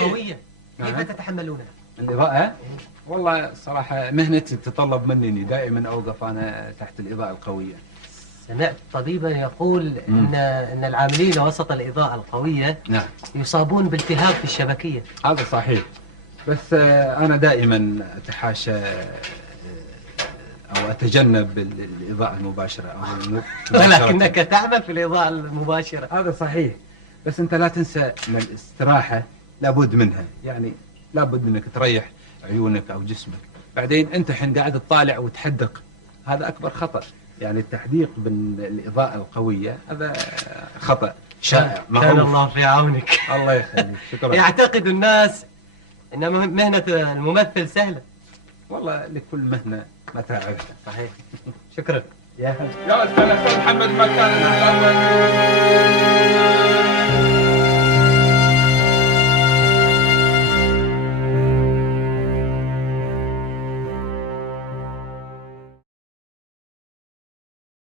قوية كيف تتحملونها؟ الإضاءة؟ والله صراحة مهنتي تتطلب مني إني دائما أوقف أنا تحت الإضاءة القوية. سمعت طبيبا يقول إن العاملين وسط الإضاءة القوية نعم يصابون بالتهاب في الشبكية. هذا صحيح، بس أنا دائما أتحاشى أو أتجنب الإضاءة المباشرة أو ولكنك تعمل في الإضاءة المباشرة. هذا صحيح، بس أنت لا تنسى أن الاستراحة لابد منها، يعني لابد أنك تريح عيونك أو جسمك. بعدين أنت حين قاعد تطالع وتحدق، هذا أكبر خطأ. يعني التحديق بالإضاءة القوية هذا خطأ شائع معروف. كان الله في عونك. الله يخليك، شكرا. يعتقد الناس أن مهنة الممثل سهلة. والله لكل مهنة متاعبها. صحيح. شكرا. يا أستاذ محمد مكان الأول.